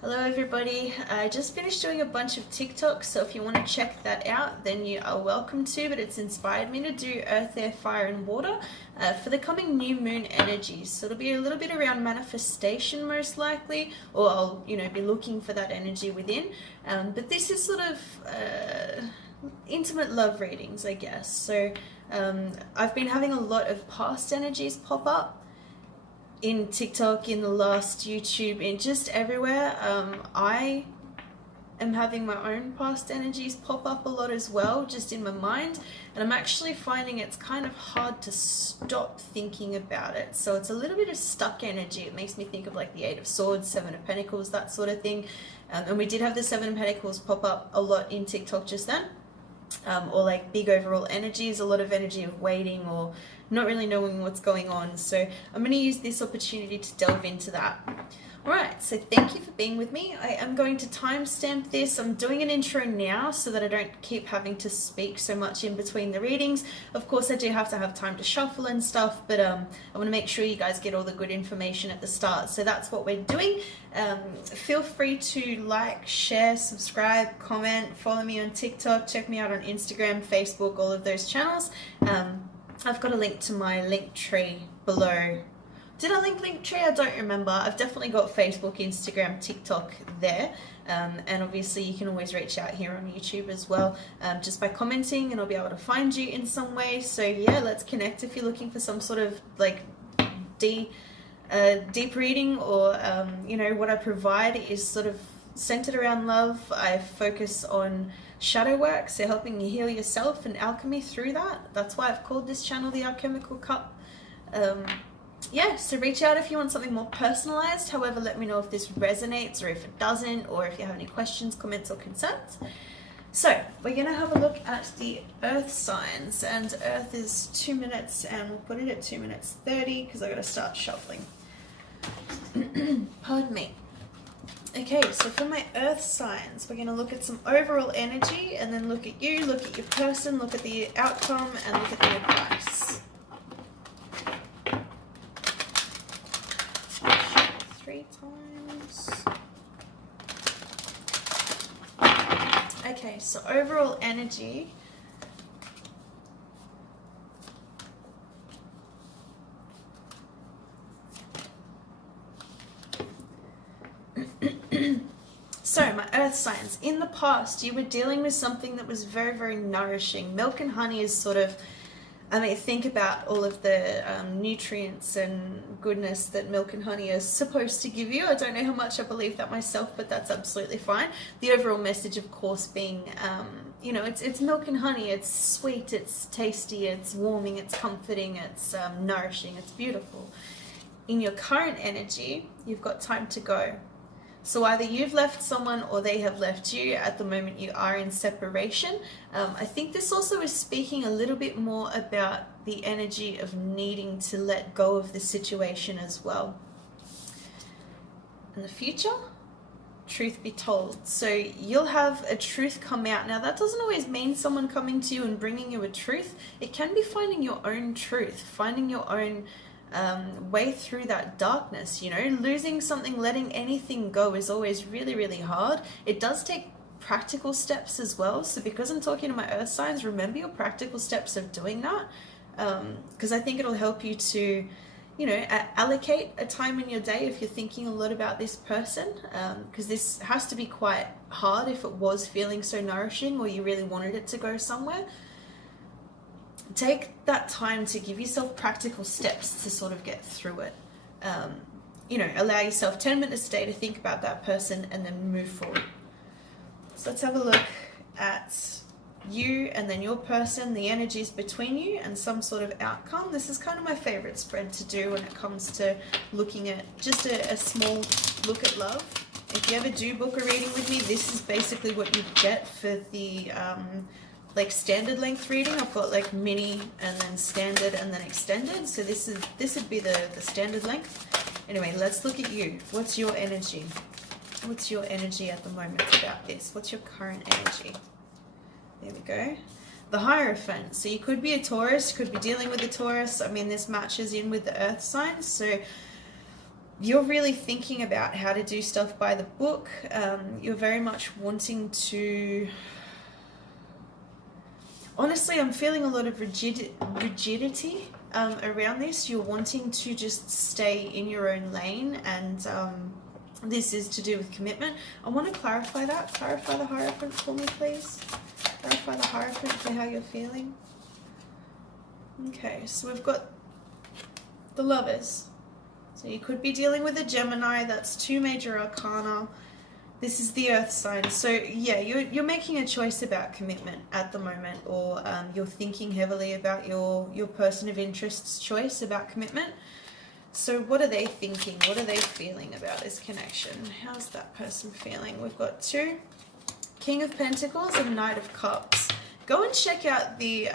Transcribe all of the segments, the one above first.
Hello everybody, I just finished doing a bunch of TikToks, so if you want to check that out then you are welcome to, but it's inspired me to do earth, air, fire and water for the coming new moon energies. So it'll be a little bit around manifestation most likely, or I'll be looking for that energy within, but this is sort of intimate love readings, I guess. So I've been having a lot of past energies pop up in TikTok, in the last YouTube, in just everywhere. I am having my own past energies pop up a lot as well, just in my mind, and I'm actually finding it's kind of hard to stop thinking about it. So it's a little bit of stuck energy. It makes me think of like the Eight of Swords, Seven of Pentacles, that sort of thing. And we did have the Seven of Pentacles pop up a lot in TikTok just then. Or like big overall energies, a lot of energy of waiting or not really knowing what's going on. So I'm going to use this opportunity to delve into that. Alright, so thank you for being with me. I am going to timestamp this. I'm doing an intro now so that I don't keep having to speak so much in between the readings. Of course, I do have to have time to shuffle and stuff, but I want to make sure you guys get all the good information at the start. So that's what we're doing. Feel free to like, share, subscribe, comment, follow me on TikTok, check me out on Instagram, Facebook, all of those channels. I've got a link to my Linktree below. Did I link Linktree? I don't remember. I've definitely got Facebook, Instagram, TikTok there. And obviously you can always reach out here on YouTube as well, just by commenting, and I'll be able to find you in some way. So yeah, let's connect if you're looking for some sort of like deep reading, or what I provide is sort of centered around love. I focus on shadow work, so helping you heal yourself and alchemy through that. That's why I've called this channel The Alchemical Cup. Yeah, so reach out if you want something more personalized. However, let me know if this resonates or if it doesn't, or if you have any questions, comments or concerns. So we're going to have a look at the earth signs, and earth is 2 minutes, and we'll put it at 2 minutes 30 because I got to start shuffling. Pardon me. Okay, so for my earth signs, we're going to look at some overall energy, and then look at you, look at your person, look at the outcome, and look at the advice. 3 times. Okay, so overall energy. So my earth signs, in the past you were dealing with something that was very, very nourishing. Milk and honey is sort of, think about all of the nutrients and goodness that milk and honey is supposed to give you. I don't know how much I believe that myself, but that's absolutely fine. The overall message, of course, being, it's milk and honey. It's sweet, it's tasty, it's warming, it's comforting, it's nourishing, it's beautiful. In your current energy, you've got time to go. So either you've left someone or they have left you. At the moment you are in separation. I think this also is speaking a little bit more about the energy of needing to let go of the situation as well. In the future, truth be told. So you'll have a truth come out. Now that doesn't always mean someone coming to you and bringing you a truth. It can be finding your own truth, finding your own way through that darkness. Losing something, letting anything go is always really, really hard. It does take practical steps as well. So because I'm talking to my earth signs, remember your practical steps of doing that, because I think it'll help you to allocate a time in your day if you're thinking a lot about this person, because this has to be quite hard if it was feeling so nourishing or you really wanted it to go somewhere. Take that time to give yourself practical steps to sort of get through it. Allow yourself 10 minutes a day to think about that person and then move forward. So let's have a look at you and then your person, the energies between you, and some sort of outcome. This is kind of my favorite spread to do when it comes to looking at just a small look at love. If you ever do book a reading with me, this is basically what you get for the like standard length reading. I've got like mini and then standard and then extended. So this would be the standard length. Anyway, let's look at you. What's your energy? What's your energy at the moment about this? What's your current energy? There we go. The Hierophant. So you could be a Taurus, could be dealing with a Taurus. This matches in with the earth signs. So you're really thinking about how to do stuff by the book. You're very much wanting to... Honestly, I'm feeling a lot of rigidity around this. You're wanting to just stay in your own lane, and this is to do with commitment. I want to clarify that. Clarify the Hierophant for me, please. Clarify the Hierophant for how you're feeling. Okay, so we've got the Lovers. So you could be dealing with a Gemini. That's 2 major arcana. This is the Earth sign. So yeah, you're making a choice about commitment at the moment, or you're thinking heavily about your person of interest's choice about commitment. So what are they thinking? What are they feeling about this connection? How's that person feeling? We've got 2 King of Pentacles and Knight of Cups. Go and check out the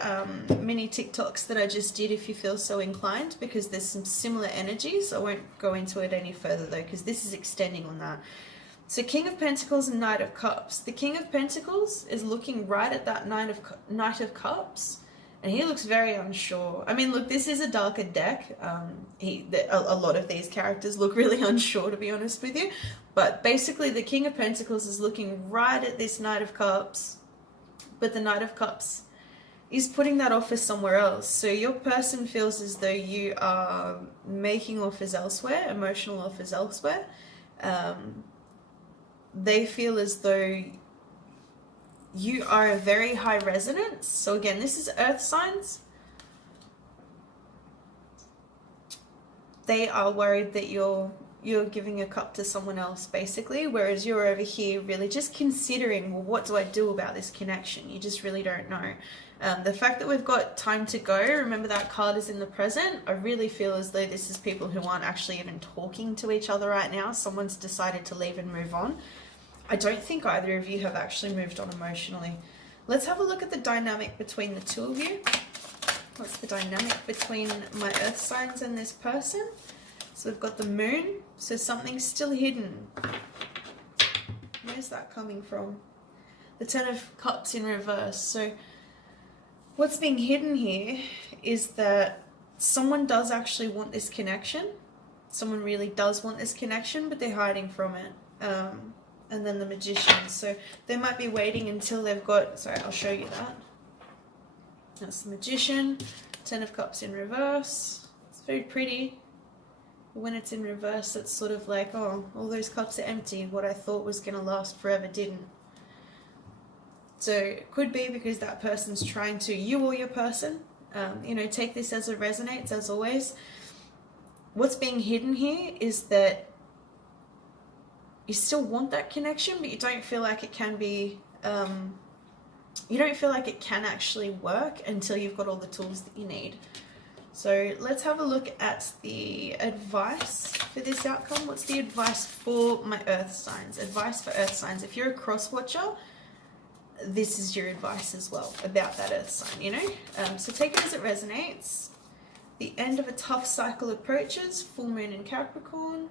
mini TikToks that I just did if you feel so inclined, because there's some similar energies. I won't go into it any further though, because this is extending on that. So King of Pentacles and Knight of Cups. The King of Pentacles is looking right at that Knight of Cups, and he looks very unsure. I mean, look, this is a darker deck. A lot of these characters look really unsure, to be honest with you. But basically, the King of Pentacles is looking right at this Knight of Cups, but the Knight of Cups is putting that offer somewhere else. So your person feels as though you are making offers elsewhere, emotional offers elsewhere. They feel as though you are a very high resonance. So again, this is earth signs. They are worried that you're giving a cup to someone else, basically, whereas you're over here really just considering, well, what do I do about this connection? You just really don't know. The fact that we've got time to go, remember that card is in the present. I really feel as though this is people who aren't actually even talking to each other right now. Someone's decided to leave and move on. I don't think either of you have actually moved on emotionally. Let's have a look at the dynamic between the 2 of you. What's the dynamic between my earth signs and this person? So we've got the Moon, so something's still hidden. Where's that coming from? The 10 of Cups in reverse. So what's being hidden here is that someone does actually want this connection. Someone really does want this connection, but they're hiding from it. And then the Magician. So they might be waiting until they've got... Sorry, I'll show you that. That's the Magician. 10 of Cups in reverse. It's very pretty. When it's in reverse, it's sort of like, oh, all those cups are empty. What I thought was going to last forever didn't. So it could be because that person's trying to, you or your person, take this as it resonates, as always. What's being hidden here is that you still want that connection, but you don't feel like it can be, you don't feel like it can actually work until you've got all the tools that you need. So let's have a look at the advice for this outcome. What's the advice for my earth signs? Advice for earth signs. If you're a cross watcher, this is your advice as well about that earth sign, So take it as it resonates. The end of a tough cycle approaches. Full moon in Capricorn.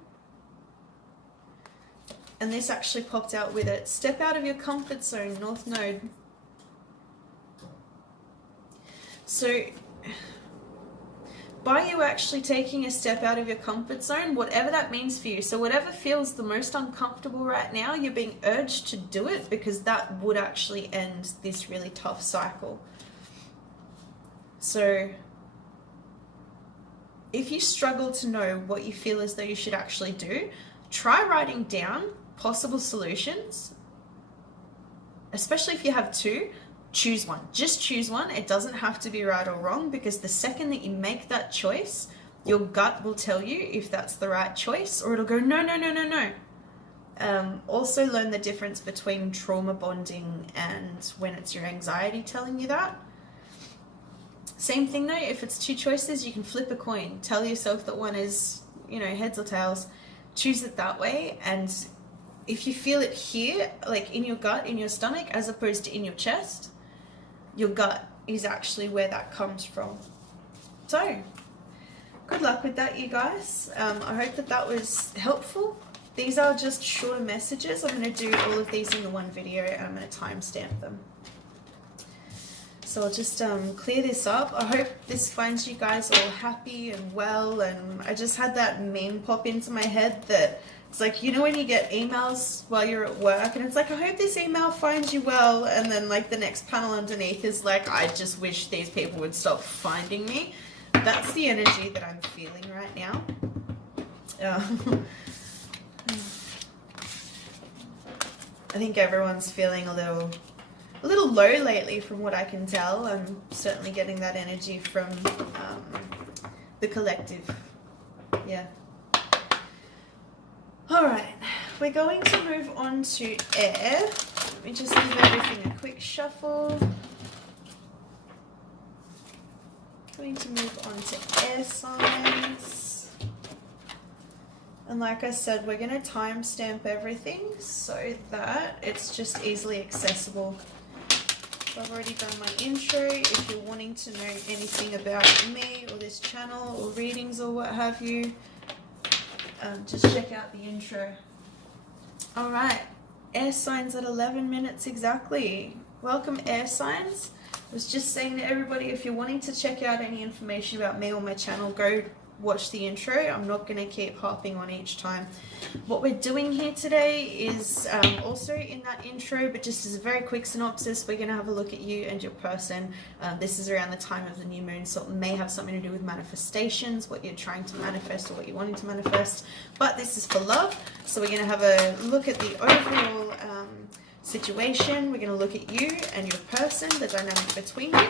And this actually popped out with it. Step out of your comfort zone, North Node. So by you actually taking a step out of your comfort zone, whatever that means for you, so whatever feels the most uncomfortable right now, you're being urged to do it because that would actually end this really tough cycle. So if you struggle to know what you feel as though you should actually do, try writing down possible solutions, especially if you have 2. Choose one. Just choose one. It doesn't have to be right or wrong, because the second that you make that choice, your gut will tell you if that's the right choice, or it'll go, no, no, no, no, no. Also learn the difference between trauma bonding and when it's your anxiety telling you that. Same thing though, if it's 2 choices, you can flip a coin. Tell yourself that one is, heads or tails. Choose it that way, and if you feel it here, like in your gut, in your stomach, as opposed to in your chest, your gut is actually where that comes from. So, good luck with that, you guys. I hope that was helpful. These are just shorter messages. I'm going to do all of these in the one video, and I'm going to timestamp them. So I'll just clear this up. I hope this finds you guys all happy and well. And I just had that meme pop into my head that it's like, you know, when you get emails while you're at work and it's like, I hope this email finds you well. And then like the next panel underneath is like, I just wish these people would stop finding me. That's the energy that I'm feeling right now. I think everyone's feeling a little low lately from what I can tell. I'm certainly getting that energy from the collective. Yeah. All right, we're going to move on to air. Let me just give everything a quick shuffle. Going to move on to air signs. And like I said, we're going to timestamp everything so that it's just easily accessible. I've already done my intro. If you're wanting to know anything about me or this channel or readings or what have you, just check out the intro. All right, air signs at 11 minutes exactly. Welcome, air signs. I was just saying to everybody, if you're wanting to check out any information about me or my channel, go watch the intro. I'm not going to keep harping on each time. What we're doing here today is also in that intro, but just as a very quick synopsis, we're going to have a look at you and your person. This is around the time of the new moon, so it may have something to do with manifestations, what you're trying to manifest or what you're wanting to manifest, but this is for love. So we're going to have a look at the overall situation. We're going to look at you and your person, the dynamic between you,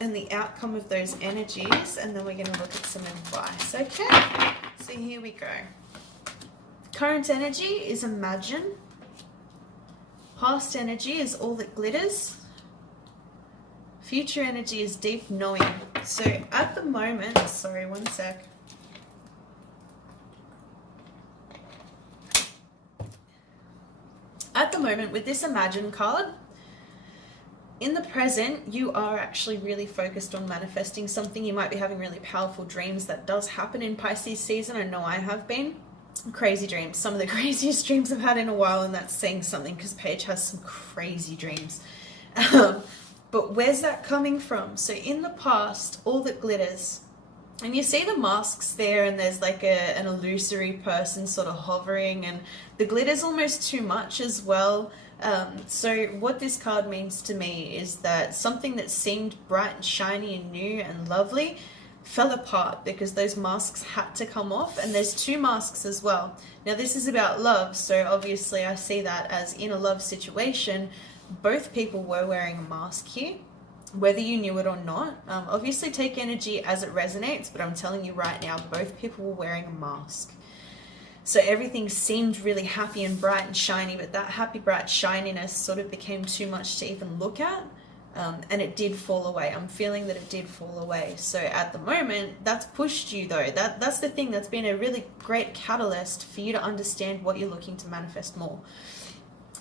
and the outcome of those energies, and then we're going to look at some advice. Okay, so here we go. Current energy is imagine. Past energy is all that glitters. Future energy is deep knowing. So at the moment, sorry, one sec. At the moment, with this imagine card, in the present, you are actually really focused on manifesting something. You might be having really powerful dreams. That does happen in Pisces season. I know I have been. Crazy dreams. Some of the craziest dreams I've had in a while, and that's saying something because Paige has some crazy dreams. But where's that coming from? So in the past, all that glitters. And you see the masks there, and there's like an illusory person sort of hovering, and the glitter's almost too much as well. So what this card means to me is that something that seemed bright and shiny and new and lovely fell apart because those masks had to come off. And there's two masks as well. Now this is about love, so obviously I see that as in a love situation, both people were wearing a mask here, whether you knew it or not. Obviously take energy as it resonates, but I'm telling you right now, both people were wearing a mask. So everything seemed really happy and bright and shiny, but that happy, bright shininess sort of became too much to even look at. And it did fall away. I'm feeling that it did fall away. So at the moment, that's pushed you though. That's the thing that's been a really great catalyst for you to understand what you're looking to manifest more.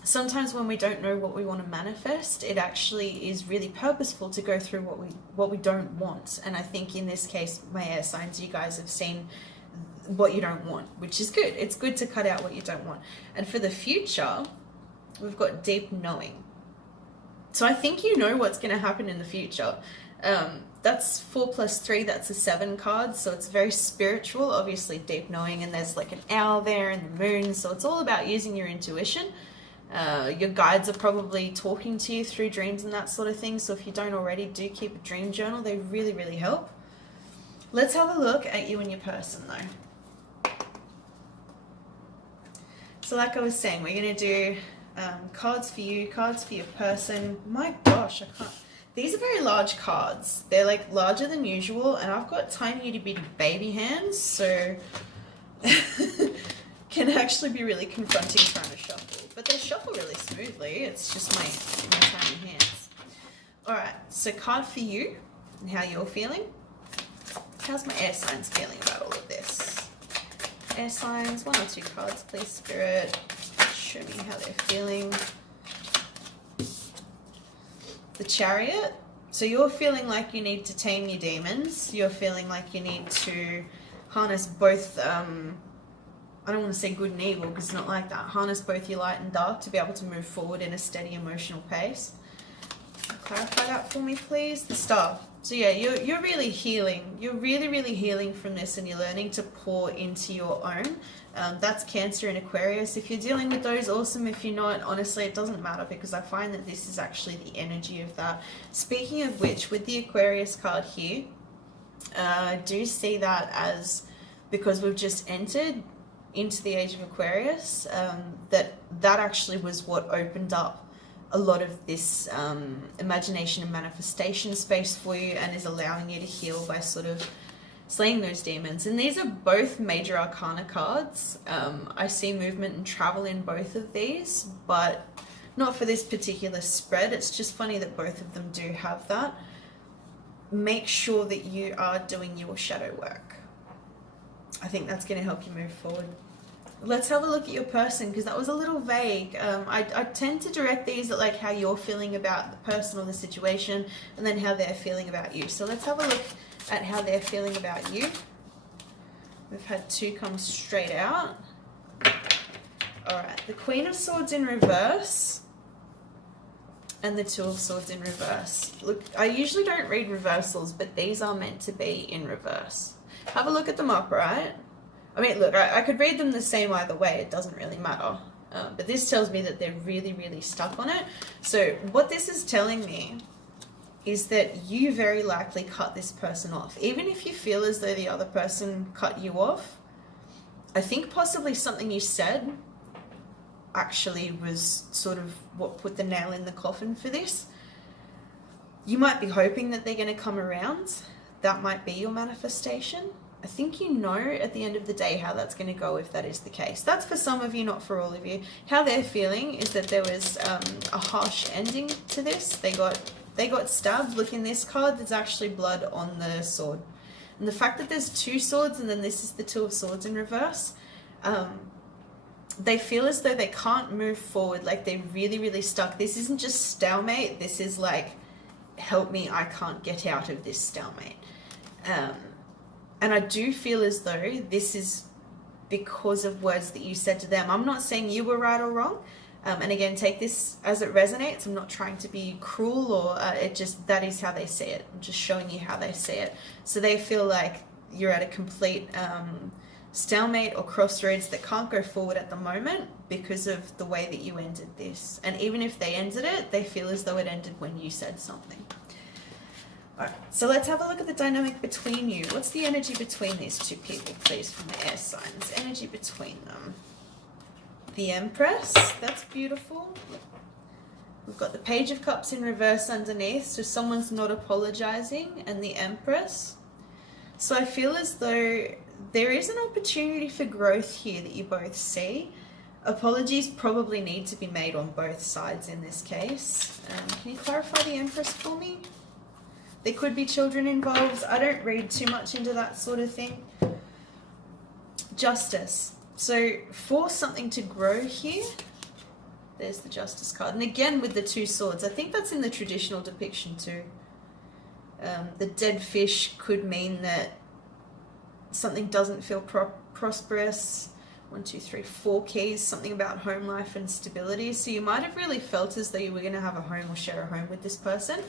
Sometimes when we don't know what we want to manifest, it actually is really purposeful to go through what we don't want. And I think in this case, my air signs, you guys have seen what you don't want, which is good. It's good to cut out what you don't want. And for the future, we've got deep knowing. So I think you know what's going to happen in the future. That's 4 + 3, that's a 7 card, so it's very spiritual, obviously deep knowing, and there's like an owl there and the moon, so it's all about using your intuition. Your guides are probably talking to you through dreams and that sort of thing, so if you don't already, do keep a dream journal. They really, really help. Let's have a look at you and your person though. So like I was saying, we're going to do cards for you, cards for your person. My gosh, I can't. These are very large cards. They're like larger than usual, and I've got tiny itty bitty baby hands, so can actually be really confronting trying to shuffle. But they shuffle really smoothly. It's just my tiny hands. All right, so card for you and how you're feeling. How's my air signs feeling about all of this? Air signs, 1 or 2 cards, please, Spirit. Show me how they're feeling. The Chariot. So you're feeling like you need to tame your demons. You're feeling like you need to harness both, I don't want to say good and evil because it's not like that. Harness both your light and dark to be able to move forward in a steady emotional pace. Clarify that for me, please. The Star. So yeah, you're really healing. You're really healing from this, and you're learning to pour into your own. That's Cancer and Aquarius. If you're dealing with those, awesome. If you're not, honestly, it doesn't matter, because I find that this is actually the energy of that. Speaking of which, with the Aquarius card here, I do see that as, because we've just entered into the age of Aquarius, that actually was what opened up a lot of this imagination and manifestation space for you, and is allowing you to heal by sort of slaying those demons. And these are both major arcana cards. I see movement and travel in both of these, but not for this particular spread. It's just funny that both of them do have that. Make sure that you are doing your shadow work. I think that's going to help you move forward. Let's have a look at your person, because that was a little vague. I tend to direct these at like how you're feeling about the person or the situation, and then how they're feeling about you. So let's have a look at how they're feeling about you. We've had 2 come straight out. Alright, the Queen of Swords in reverse, and the 2 of Swords in reverse. Look, I usually don't read reversals, but these are meant to be in reverse. Have a look at them upright. I mean, look, I could read them the same either way. It doesn't really matter. But this tells me that they're really stuck on it. So what this is telling me is that you very likely cut this person off. Even if you feel as though the other person cut you off, I think possibly something you said actually was sort of what put the nail in the coffin for this. You might be hoping that they're going to come around. That might be your manifestation. I think you know at the end of the day how that's going to go if that is the case. That's for some of you, not for all of you. How they're feeling is that there was a harsh ending to this. They got stabbed. Look, in this card, there's actually blood on the sword. And the fact that there's 2 swords and then this is the 2 of Swords in reverse, they feel as though they can't move forward, like they're really stuck. This isn't just stalemate. This is like, help me, I can't get out of this stalemate. And I do feel as though this is because of words that you said to them. I'm not saying you were right or wrong. And again, take this as it resonates. I'm not trying to be cruel, or it just, that is how they see it. I'm just showing you how they see it. So they feel like you're at a complete stalemate or crossroads that can't go forward at the moment because of the way that you ended this. And even if they ended it, they feel as though it ended when you said something. Alright, so let's have a look at the dynamic between you. What's the energy between these 2 people, please, from the air signs? Energy between them. The Empress, that's beautiful. We've got the Page of Cups in reverse underneath, so someone's not apologizing, and the Empress. So I feel as though there is an opportunity for growth here that you both see. Apologies probably need to be made on both sides in this case. Can you clarify the Empress for me? There could be children involved. I don't read too much into that sort of thing. Justice. So for something to grow here, there's the Justice card. And again with the 2 swords, I think that's in the traditional depiction too. The dead fish could mean that something doesn't feel prosperous. 1, 2, 3, 4 keys, something about home life and stability. So you might have really felt as though you were going to have a home or share a home with this person.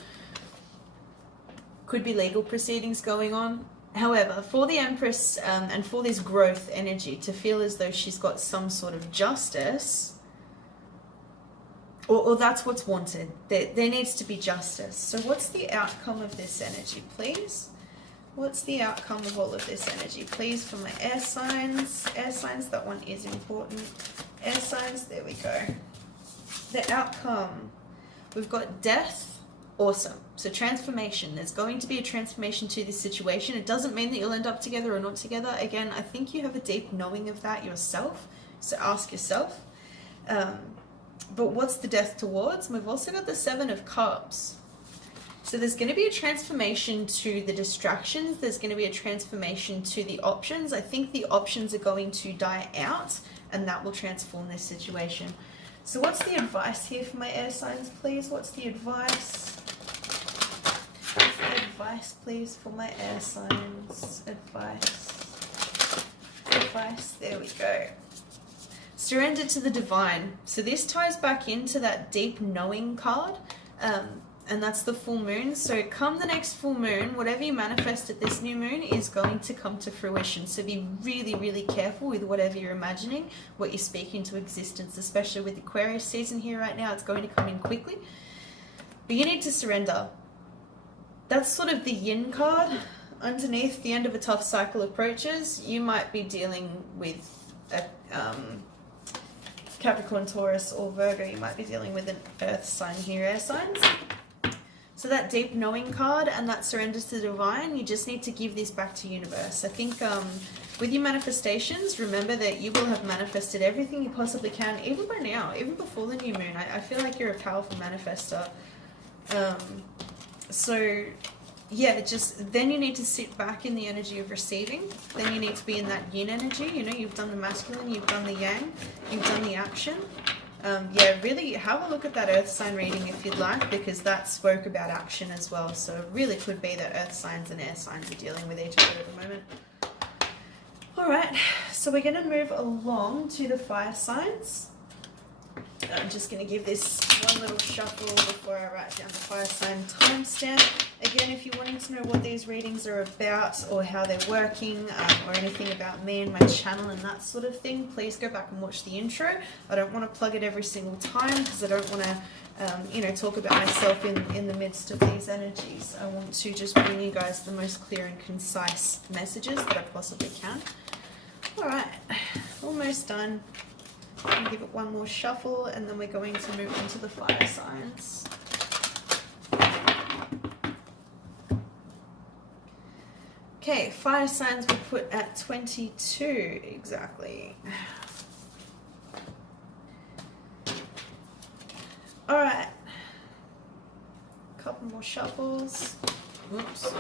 Could be legal proceedings going on. However, for the Empress and for this growth energy, to feel as though she's got some sort of justice, or that's what's wanted. There needs to be justice. So what's the outcome of this energy, please? What's the outcome of all of this energy, please, for my air signs? Air signs, that one is important. Air signs, there we go. The outcome, we've got death. Awesome. So transformation. There's going to be a transformation to this situation. It doesn't mean that you'll end up together or not together. Again, I think you have a deep knowing of that yourself. So ask yourself. But what's the death towards? We've also got the 7 of Cups. So there's going to be a transformation to the distractions. There's going to be a transformation to the options. I think the options are going to die out, and that will transform this situation. So what's the advice here for my air signs, please? What's the advice? Advice, please, for my air signs. Advice. There we go. Surrender to the divine. So this ties back into that deep knowing card. and that's the full moon. So come the next full moon, whatever you manifest at this new moon is going to come to fruition. So be really, really careful with whatever you're imagining, what you speak into existence, especially with Aquarius season here right now. It's going to come in quickly. But you need to surrender. That's sort of the yin card. Underneath, the end of a tough cycle approaches. You might be dealing with a Capricorn, Taurus, or Virgo. You might be dealing with an earth sign here, air signs. So that deep knowing card and that surrender to the divine, you just need to give this back to universe. I think with your manifestations, remember that you will have manifested everything you possibly can, even by now, even before the new moon. I feel like you're a powerful manifester. So yeah, just then you need to sit back in the energy of receiving. Then you need to be in that yin energy. You know, you've done the masculine, you've done the yang, you've done the action. Yeah, really have a look at that earth sign reading if you'd like, because that spoke about action as well. So it really could be that earth signs and air signs are dealing with each other at the moment. All right, so we're going to move along to the fire signs. I'm just going to give this one little shuffle before I write down the fire sign timestamp. Again, if you're wanting to know what these readings are about or how they're working or anything about me and my channel and that sort of thing, please go back and watch the intro. I don't want to plug it every single time because I don't want to, talk about myself in the midst of these energies. I want to just bring you guys the most clear and concise messages that I possibly can. All right, almost done. And give it one more shuffle and then we're going to move into the fire signs. Okay, fire signs we put at 22 exactly. All right, couple more shuffles. Oops.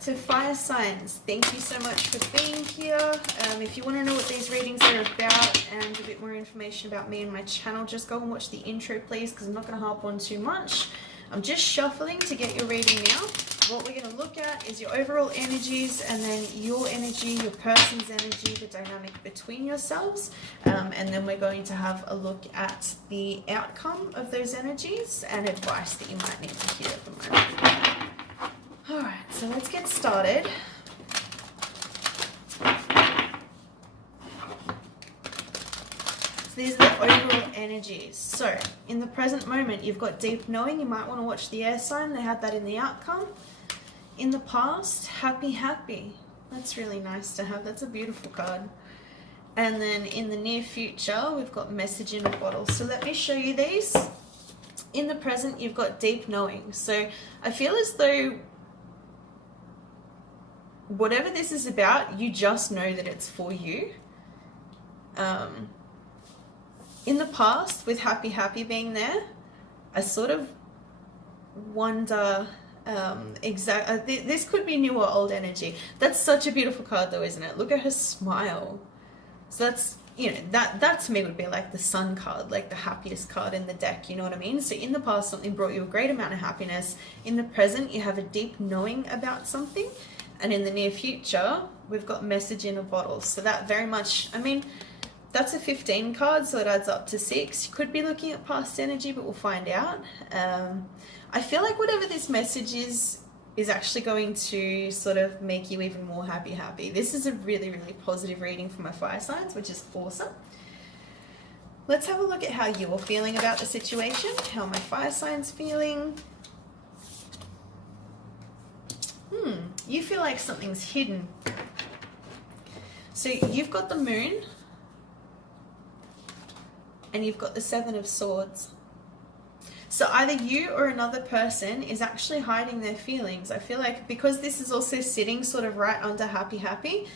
So fire signs, thank you so much for being here. If you want to know what these readings are about and a bit more information about me and my channel, just go and watch the intro, please, because I'm not going to harp on too much. I'm just shuffling to get your reading now. What we're going to look at is your overall energies and then your energy, your person's energy, the dynamic between yourselves. And then we're going to have a look at the outcome of those energies and advice that you might need to hear at the moment. All right, so let's get started. So these are the overall energies. So in the present moment, you've got deep knowing. You might want to watch the air sign. They had that in the outcome. In the past, happy, happy. That's really nice to have. That's a beautiful card. And then in the near future, we've got message in a bottle. So let me show you these. In the present, you've got deep knowing. So I feel as though whatever this is about, you just know that it's for you. In the past, with happy, happy being there, I sort of wonder this could be new or old energy. That's such a beautiful card though, isn't it? Look at her smile. So that's, that to me would be like the sun card, like the happiest card in the deck, you know what I mean? So in the past, something brought you a great amount of happiness. In the present, you have a deep knowing about something. And in the near future, we've got message in a bottle. So that very much, that's a 15 card, so it adds up to 6. You could be looking at past energy, but we'll find out. I feel like whatever this message is actually going to sort of make you even more happy, happy. This is a really, really positive reading for my fire signs, which is awesome. Let's have a look at how you're feeling about the situation, how my fire signs feeling. You feel like something's hidden. So you've got the moon and you've got the 7 of swords. So either you or another person is actually hiding their feelings. I feel like because this is also sitting sort of right under happy, happy,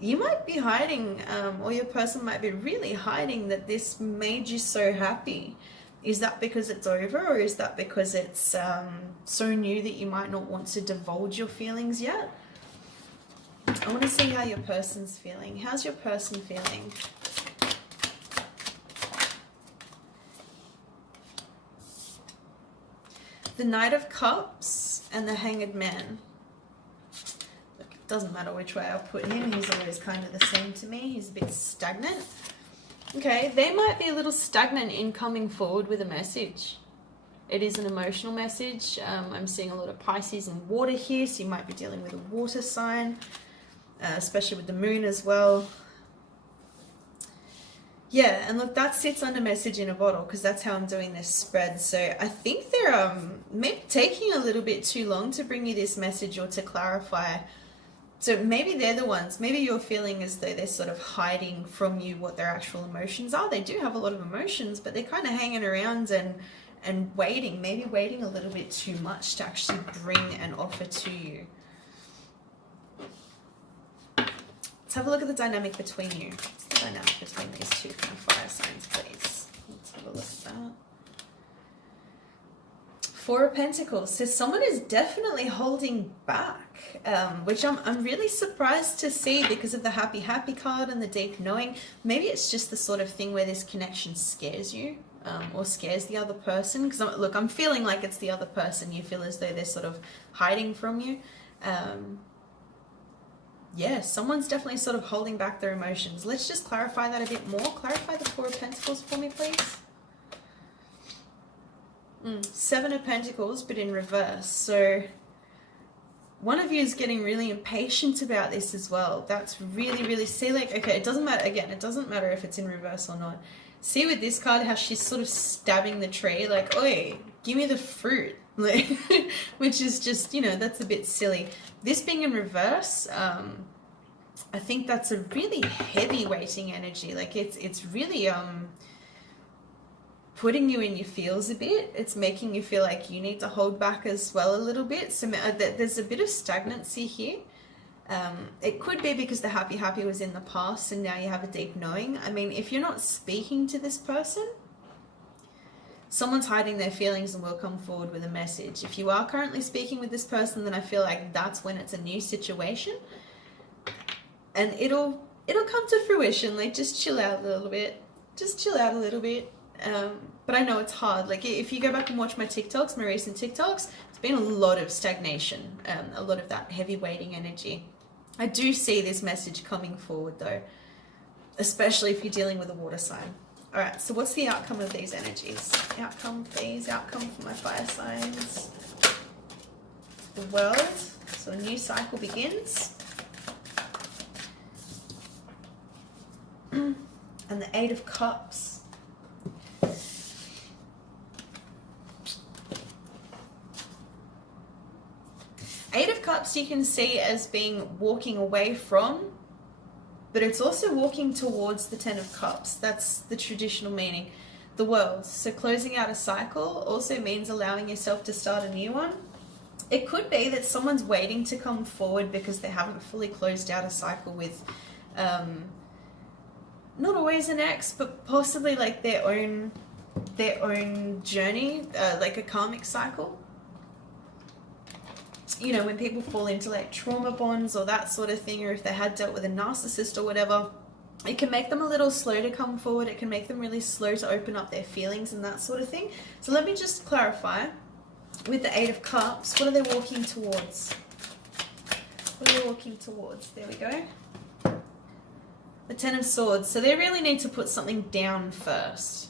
you might be hiding, or your person might be really hiding that this made you so happy. Is that because it's over, or is that because it's so new that you might not want to divulge your feelings yet? I want to see how your person's feeling. How's your person feeling? The Knight of Cups and the Hanged Man. doesn't matter which way I put him, he's always kind of the same to me. He's a bit stagnant. Okay, they might be a little stagnant in coming forward with a message. It is an emotional message. I'm seeing a lot of Pisces and water here, so you might be dealing with a water sign, especially with the moon as well. Yeah, and look, that sits under message in a bottle, because that's how I'm doing this spread. So I think they're maybe taking a little bit too long to bring you this message or to clarify. So maybe they're the ones, maybe you're feeling as though they're sort of hiding from you what their actual emotions are. They do have a lot of emotions, but they're kind of hanging around and waiting, maybe waiting a little bit too much to actually bring an offer to you. Let's have a look at the dynamic between you. What's the dynamic between these two kind of fire signs, please? Let's have a look at that. Four of Pentacles. So someone is definitely holding back, which I'm really surprised to see because of the happy card and the deep knowing. Maybe it's just the sort of thing where this connection scares you, or scares the other person. Because look, I'm feeling like it's the other person. You feel as though they're sort of hiding from you. Yeah, someone's definitely sort of holding back their emotions. Let's just clarify that a bit more. Clarify the Four of Pentacles for me, please. Seven of Pentacles, but in reverse. So one of you is getting really impatient about this as well. That's really, see, like, okay, it doesn't matter, again, it doesn't matter if it's in reverse or not. See with this card how she's sort of stabbing the tree, like, oi, give me the fruit. Which is just, you know, that's a bit silly. This being in reverse, I think that's a really heavy weighting energy. Like it's really putting you in your feels a bit. It's making you feel like you need to hold back as well a little bit. So there's a bit of stagnancy here. It could be because the happy was in the past and now you have a deep knowing. I mean, if you're not speaking to this person, someone's hiding their feelings and will come forward with a message. If you are currently speaking with this person, then I feel like that's when it's a new situation. And it'll come to fruition. Like, just chill out a little bit. Just chill out a little bit. But I know it's hard. Like, if you go back and watch my TikToks, my recent TikToks, it's been a lot of stagnation, a lot of that heavy weighting energy. I do see this message coming forward though, especially if you're dealing with a water sign. All right, so what's the outcome of these energies? Outcome, please. Outcome for my fire signs. The World. So a new cycle begins. And the Eight of Cups. Eight of Cups you can see as being walking away from, but it's also walking towards the Ten of Cups. That's the traditional meaning. The World. So closing out a cycle also means allowing yourself to start a new one. It could be that someone's waiting to come forward because they haven't fully closed out a cycle with, not always an ex, but possibly like their own journey, like a karmic cycle. You know, when people fall into like trauma bonds or that sort of thing, or if they had dealt with a narcissist or whatever, it can make them a little slow to come forward. It can make them really slow to open up their feelings and that sort of thing. So let me just clarify. With the Eight of Cups, what are they walking towards? What are they walking towards? There we go. The Ten of Swords. So they really need to put something down first.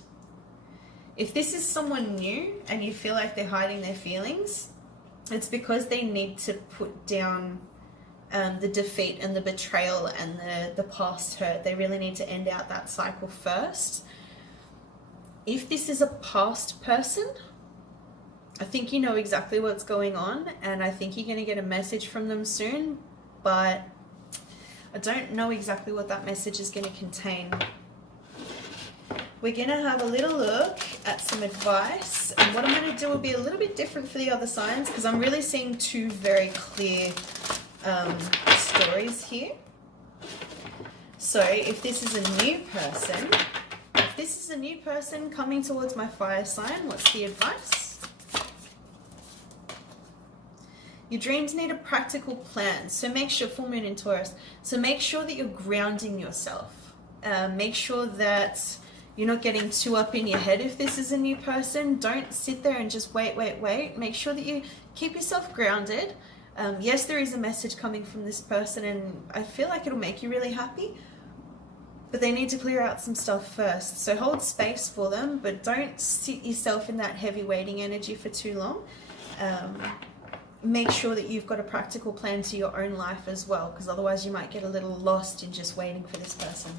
If this is someone new and you feel like they're hiding their feelings, it's because they need to put down the defeat and the betrayal and the past hurt. They really need to end out that cycle first. If this is a past person, I think you know exactly what's going on, and I think you're going to get a message from them soon, but I don't know exactly what that message is going to contain. We're going to have a little look at some advice, and what I'm going to do will be a little bit different for the other signs because I'm really seeing two very clear stories here. So if this is a new person, coming towards my fire sign, what's the advice? Your dreams need a practical plan, so make sure, full moon in Taurus, so make sure that you're grounding yourself. Make sure that you're not getting too up in your head if this is a new person. Don't sit there and just wait. Make sure that you keep yourself grounded. Yes, there is a message coming from this person, and I feel like it'll make you really happy, but they need to clear out some stuff first. So hold space for them, but don't sit yourself in that heavy waiting energy for too long. Make sure that you've got a practical plan to your own life as well, because otherwise you might get a little lost in just waiting for this person.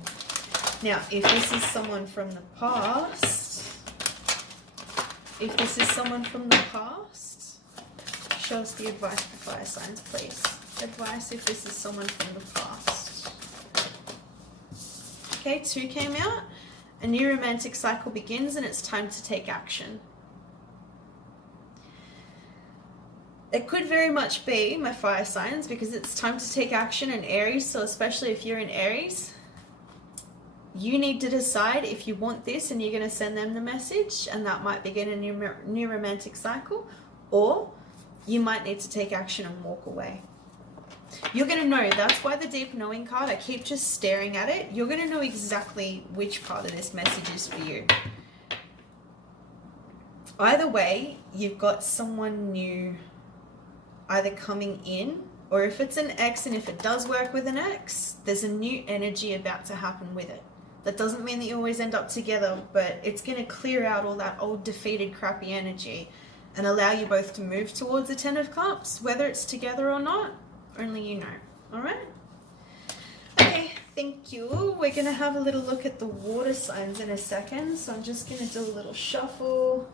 Now, if this is someone from the past, show us the advice for fire signs, please. Advice if this is someone from the past. Okay, 2 came out. A new romantic cycle begins and it's time to take action. It could very much be my fire signs, because it's time to take action in Aries. So especially if you're in Aries, you need to decide if you want this and you're going to send them the message, and that might begin a new romantic cycle, or you might need to take action and walk away. You're going to know. That's why the deep knowing card, I keep just staring at it. You're going to know exactly which part of this message is for you. Either way, you've got someone new either coming in, or if it's an ex, and if it does work with an ex, there's a new energy about to happen with it. That doesn't mean that you always end up together, but it's going to clear out all that old defeated crappy energy and allow you both to move towards the 10 of Cups, whether it's together or not, only you know. All right? Okay, thank you. We're going to have a little look at the water signs in a second, so I'm just going to do a little shuffle.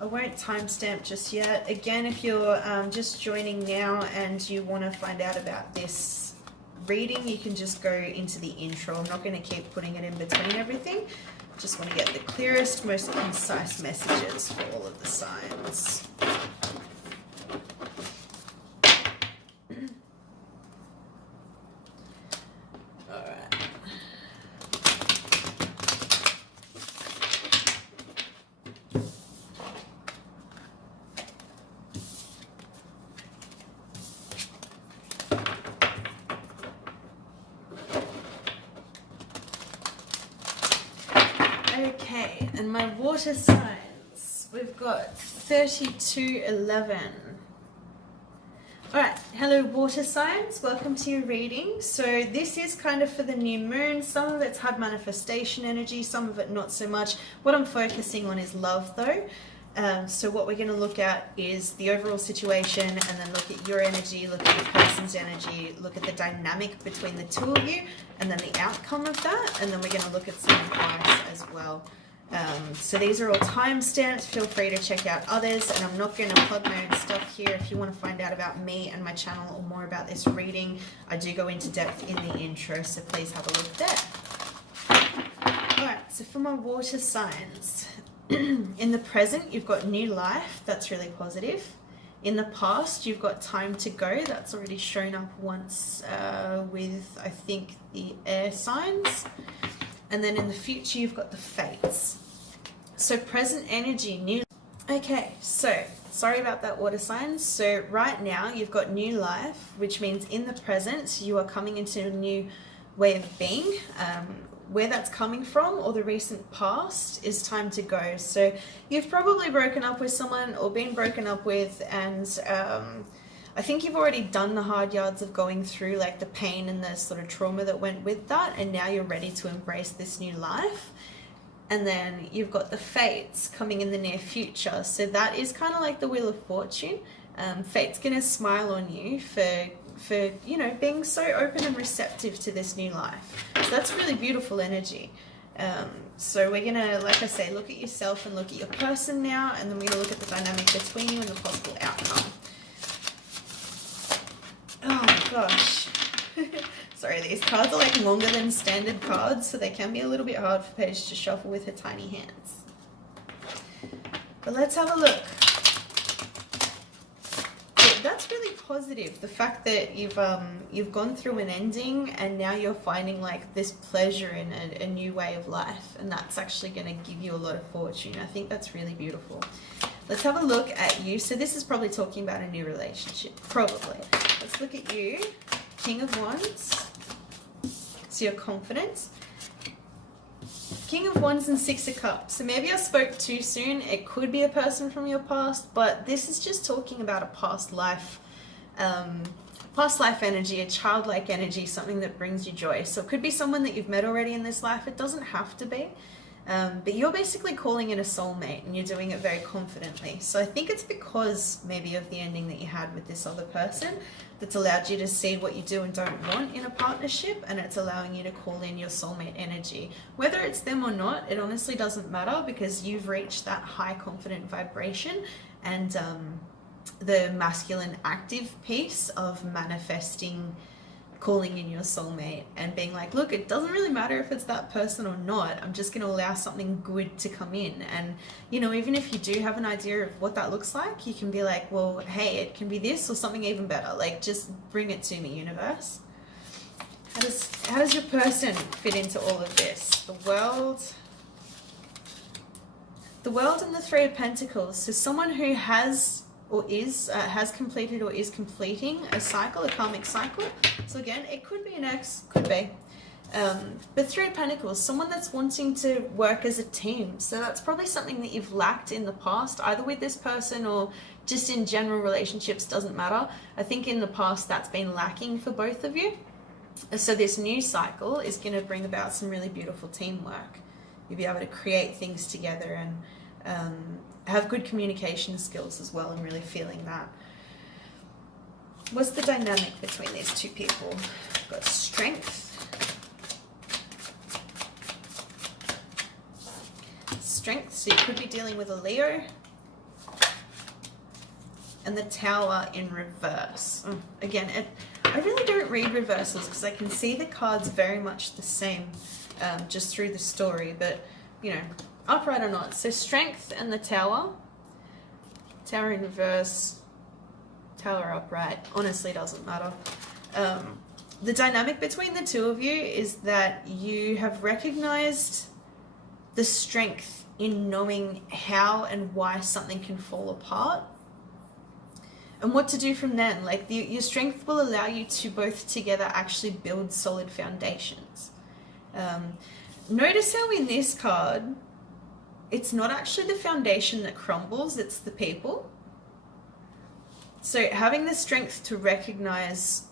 I won't timestamp just yet. Again, if you're just joining now and you want to find out about this reading, you can just go into the intro. I'm not going to keep putting it in between everything. Just want to get the clearest, most concise messages for all of the signs. Okay, and my water signs, we've got 3211. Alright, hello water signs, welcome to your reading. So this is kind of for the new moon. Some of it's had manifestation energy, some of it not so much. What I'm focusing on is love though. So what we're going to look at is the overall situation, and then look at your energy, look at your person's energy, look at the dynamic between the two of you, and then the outcome of that, and then we're going to look at some advice as well. So these are all timestamps. Feel free to check out others, and I'm not going to plug my own stuff here. If you want to find out about me and my channel or more about this reading, I do go into depth in the intro, so please have a look there. Alright, so for my water signs, in the present, you've got new life. That's really positive. In the past, you've got time to go. That's already shown up once with, I think, the air signs. And then in the future, you've got the fates. So present energy, new. Okay, so sorry about that water signs. So right now, you've got new life, which means in the present, you are coming into a new way of being. Where that's coming from, or the recent past, is time to go. So you've probably broken up with someone or been broken up with, and I think you've already done the hard yards of going through like the pain and the sort of trauma that went with that, and now you're ready to embrace this new life. And then you've got the fates coming in the near future. So that is kind of like the Wheel of Fortune. Fate's gonna smile on you for you know, being so open and receptive to this new life. So that's really beautiful energy. So we're gonna, like I say, look at yourself and look at your person now, and then we're gonna look at the dynamic between you and the possible outcome. Oh my gosh. Sorry, these cards are like longer than standard cards, so they can be a little bit hard for Paige to shuffle with her tiny hands. But let's have a look. That's really positive. The fact that you've gone through an ending, and now you're finding like this pleasure in a new way of life, and that's actually going to give you a lot of fortune. I think that's really beautiful. Let's have a look at you. So this is probably talking about a new relationship, probably. Let's look at you. King of Wands. So you're confident. King of Wands and Six of Cups. So maybe I spoke too soon. It could be a person from your past, but this is just talking about a past life past life energy, a childlike energy, something that brings you joy. So it could be someone that you've met already in this life. It doesn't have to be. But you're basically calling in a soulmate, and you're doing it very confidently. So I think it's because maybe of the ending that you had with this other person that's allowed you to see what you do and don't want in a partnership, and it's allowing you to call in your soulmate energy. Whether it's them or not, it honestly doesn't matter, because you've reached that high confident vibration, and the masculine active piece of manifesting, calling in your soulmate and being like, look, it doesn't really matter if it's that person or not. I'm just going to allow something good to come in. And, you know, even if you do have an idea of what that looks like, you can be like, well, hey, it can be this or something even better. Like, just bring it to me, universe. How does your person fit into all of this? The world and the Three of Pentacles. So someone who has completed or is completing a cycle, a karmic cycle. So again, it could be an ex, could be. But Three of Pentacles, someone that's wanting to work as a team. So that's probably something that you've lacked in the past, either with this person or just in general relationships, doesn't matter. I think in the past that's been lacking for both of you. So this new cycle is going to bring about some really beautiful teamwork. You'll be able to create things together and have good communication skills as well, and really feeling that. What's the dynamic between these two people? We've got strength. Strength, so you could be dealing with a Leo. And the Tower in reverse. Again, I really don't read reversals because I can see the cards very much the same just through the story, but you know, upright or not. So strength and the Tower. Tower in reverse, Tower upright, honestly doesn't matter. The dynamic between the two of you is that you have recognized the strength in knowing how and why something can fall apart and what to do from then. Like your strength will allow you to both together actually build solid foundations. Notice how in this card, it's not actually the foundation that crumbles, it's the people. So having the strength to recognize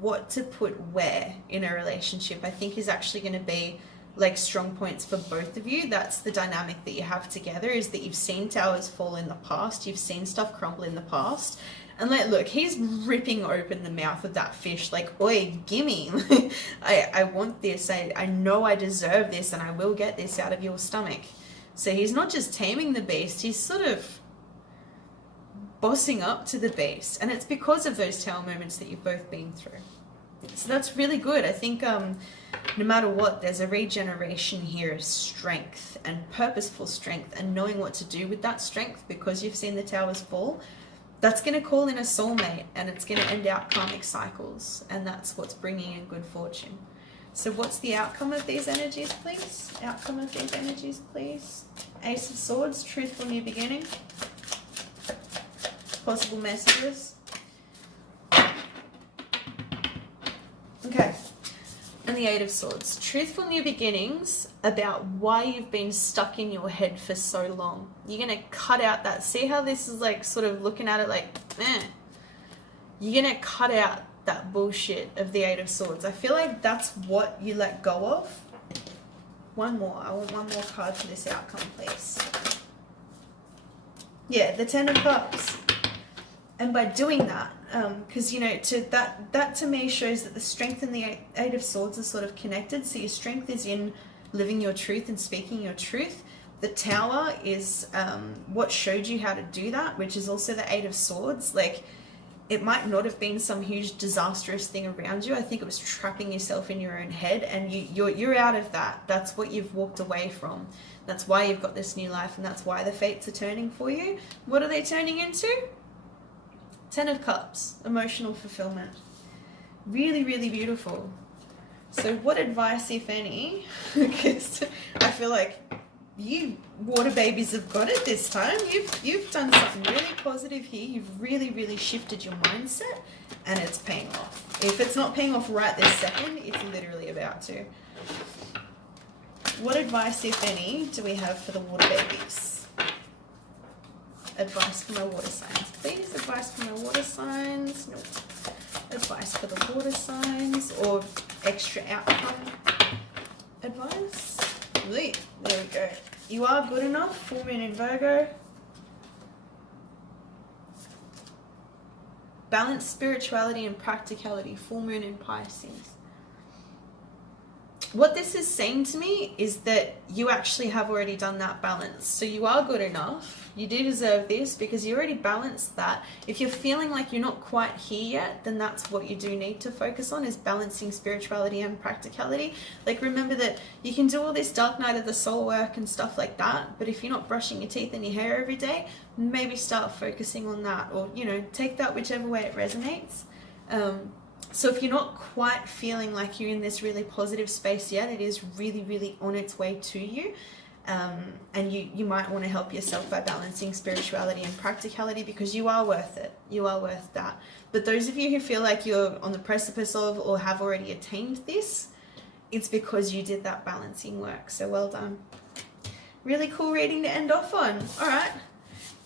what to put where in a relationship, I think is actually going to be like strong points for both of you. That's the dynamic that you have together, is that you've seen towers fall in the past, you've seen stuff crumble in the past. And like, look, he's ripping open the mouth of that fish like, oi, gimme. I want this, I know I deserve this, and I will get this out of your stomach. So he's not just taming the beast, he's sort of bossing up to the beast. And it's because of those tower moments that you've both been through. So that's really good. I think no matter what, there's a regeneration here of strength and purposeful strength, and knowing what to do with that strength because you've seen the towers fall. That's going to call in a soulmate, and it's going to end out karmic cycles, and that's what's bringing in good fortune. So what's the outcome of these energies, please? Outcome of these energies, please. Ace of Swords, truthful new beginning. Possible messages. Okay. And the Eight of Swords. Truthful new beginnings about why you've been stuck in your head for so long. You're going to cut out that. See how this is like sort of looking at it like, You're going to cut out that bullshit of the Eight of Swords. I feel like that's what you let go of. One more. I want one more card for this outcome, please. Yeah, the Ten of Cups. And by doing that, because, you know, that to me shows that the strength and the Eight of Swords are sort of connected. So your strength is in living your truth and speaking your truth. The Tower is what showed you how to do that, which is also the Eight of Swords. Like, it might not have been some huge disastrous thing around you. I think it was trapping yourself in your own head, and you're out of that. That's what you've walked away from. That's why you've got this new life, and that's why the fates are turning for you. What are they turning into? Ten of Cups, emotional fulfillment. Really, really beautiful. So what advice, if any, because I feel like you water babies have got it this time. You've done something really positive here. You've really, really shifted your mindset, and it's paying off. If it's not paying off right this second, it's literally about to. What advice, if any, do we have for the water babies? Advice for my water signs, please. Advice for my water signs. Nope. Advice for the water signs, or extra outcome advice. There we go. You are good enough. Full moon in Virgo. Balance spirituality and practicality. Full moon in Pisces. What this is saying to me is that you actually have already done that balance. So you are good enough. You do deserve this because you already balanced that. If you're feeling like you're not quite here yet, then that's what you do need to focus on, is balancing spirituality and practicality. Like, remember that you can do all this dark night of the soul work and stuff like that, but if you're not brushing your teeth and your hair every day, maybe start focusing on that, or, you know, take that whichever way it resonates. So if you're not quite feeling like you're in this really positive space yet, it is really, really on its way to you. And you might want to help yourself by balancing spirituality and practicality, because you are worth it. You are worth that. But those of you who feel like you're on the precipice of or have already attained this, it's because you did that balancing work. So well done. Really cool reading to end off on. All right.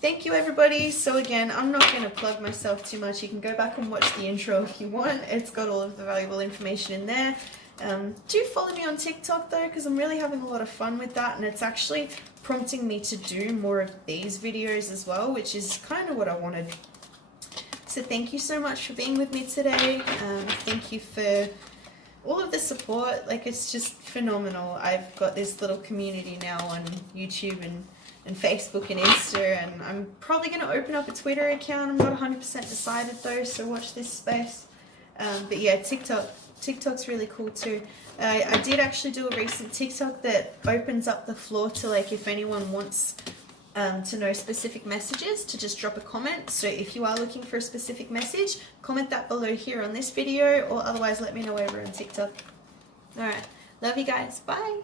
Thank you, everybody. So again, I'm not going to plug myself too much. You can go back and watch the intro if you want. It's got all of the valuable information in there. Do follow me on TikTok though, because I'm really having a lot of fun with that, and it's actually prompting me to do more of these videos as well, which is kind of what I wanted. So thank you so much for being with me today. Thank you for all of the support. Like, it's just phenomenal. I've got this little community now on YouTube and Facebook and Insta, and I'm probably going to open up a Twitter account. I'm not 100% decided though, so watch this space. But yeah, TikTok's really cool too. I did actually do a recent TikTok that opens up the floor to, like, if anyone wants to know specific messages, to just drop a comment. So if you are looking for a specific message, comment that below here on this video, or otherwise let me know over on TikTok. Alright, love you guys, bye!